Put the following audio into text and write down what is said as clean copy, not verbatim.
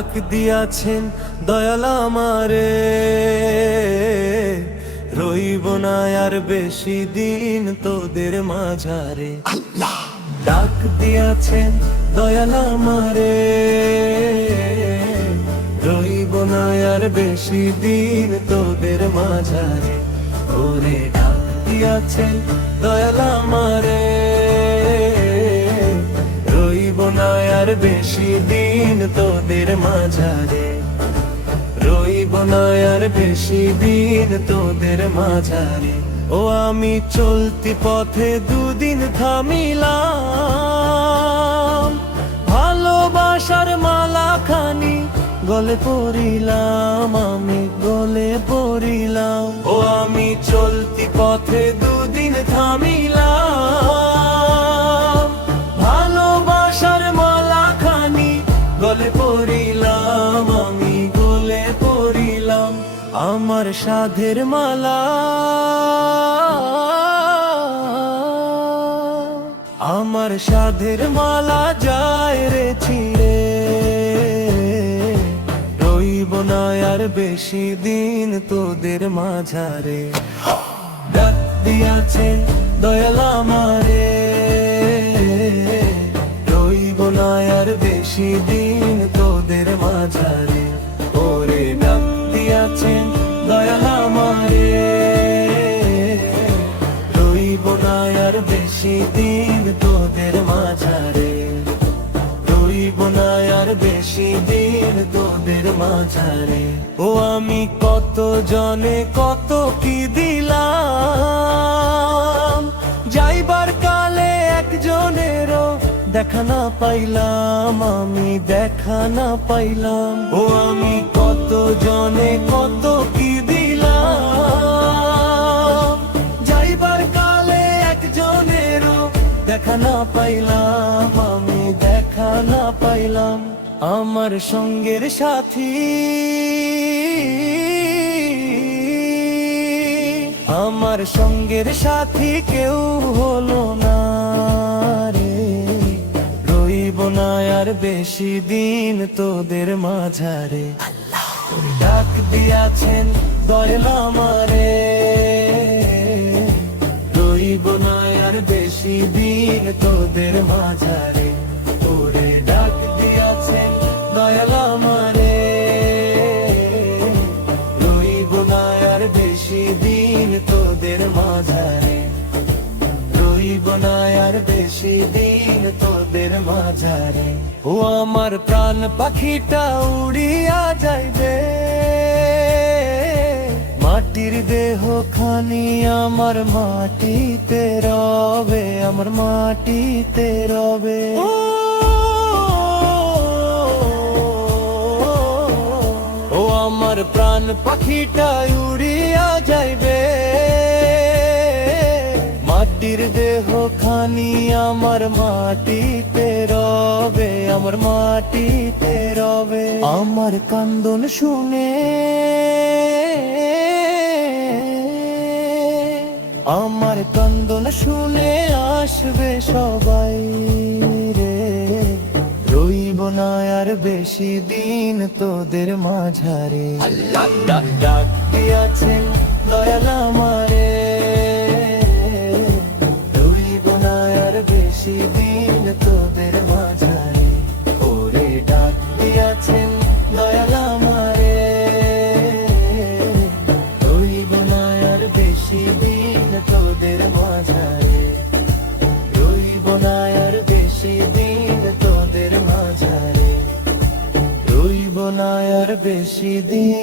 ডাক দিয়াছেন দয়াল আমারে, রইব না আর বেশি দিন তোদের মাঝারে। ডাক দিয়াছেন দয়াল আমারে, রইব না আর বেশি দিন তোদের মাঝারে। ওরে ডাক দিয়াছেন দয়াল আমারে, রইব না আর বেশি দিন তোদের মাঝারে। রইব না আর বেশি দিন তোদের মাঝারে। ও আমি চলতি পথে দুদিন থামিলাম, ভালোবাসার মালা খানি গলে পড়িলাম, আমি গলে পড়িলাম। ও আমি চলতি পথে দুদিন থামিলাম, ভালোবাসার মালা খানি গলে পড়িলাম, আমি গলে পড়িলাম। আমার সাধের মালা, আমার সাধের মালা যায় রে ছিঁড়ে, রইব না আর বেশি দিন তোদের মাঝারে। ডাক দিয়াছেন দয়াল আমারে, রইব না আর বেশি দিন তোদের মাঝারে। ওরে ডাক দিয়াছেন দয়াল আমারে, রইব না আর বেশি দিন তোদের মাঝারে। রইব না আর বেশি দিন তোদের মাঝারে। ও আমি কত জনে কত কি দিলাম, যাইবার কালে একজনেরও দেখা না পাইলাম, আমি দেখা না পাইলাম। ও আমি কত জনে কত কি দিলাম, যাইবার কালে একজনেরও দেখা না পাইলাম, আমি দেখা না পাইলাম। আমার সঙ্গের সাথী, আমার সঙ্গের সাথী কেউ হলো না রে, রইব না আর বেশি দিন তোদের মাঝারে। ডাক দিয়াছেন দয়াল আমারে, রইব না আর বেশি দিন তোদের মাঝারে। ওরে ডাক দিয়াছেন দয়াল আমারে, রইব না আর বেশি দিন তোদের মাঝারে। রইব না আর বেশি দিন তোদের মাঝারে। ও আমার প্রাণ পাখিটা উড়িয়া যাইবে, মাটির দেহ খানি আমার মাটিতে রবে, আমার মাটিতে রবে। ও আমার প্রাণ পাখিটা উড়িয়া যাইবে, মাটির দেহ খানি আমার মাটিতে রবে, আমার মাটিতে রবে। আমার কান্দন শুনে, আমার কান্দন শুনে আসবে সবাই রে, রইব না আর বেশি দিন তোদের মাঝারে। ডাক দিয়াছেন দয়াল আমারে, রইব না আর বেশি দিন তোদের মাঝারে। ওরে ডাক দিয়াছেন দয়াল আমারে, রইব না আর বেশি দিন তোদের মাঝারে। রইব না আর বেশি দিন তোদের মাঝারে। রইব না আর বেশি দিন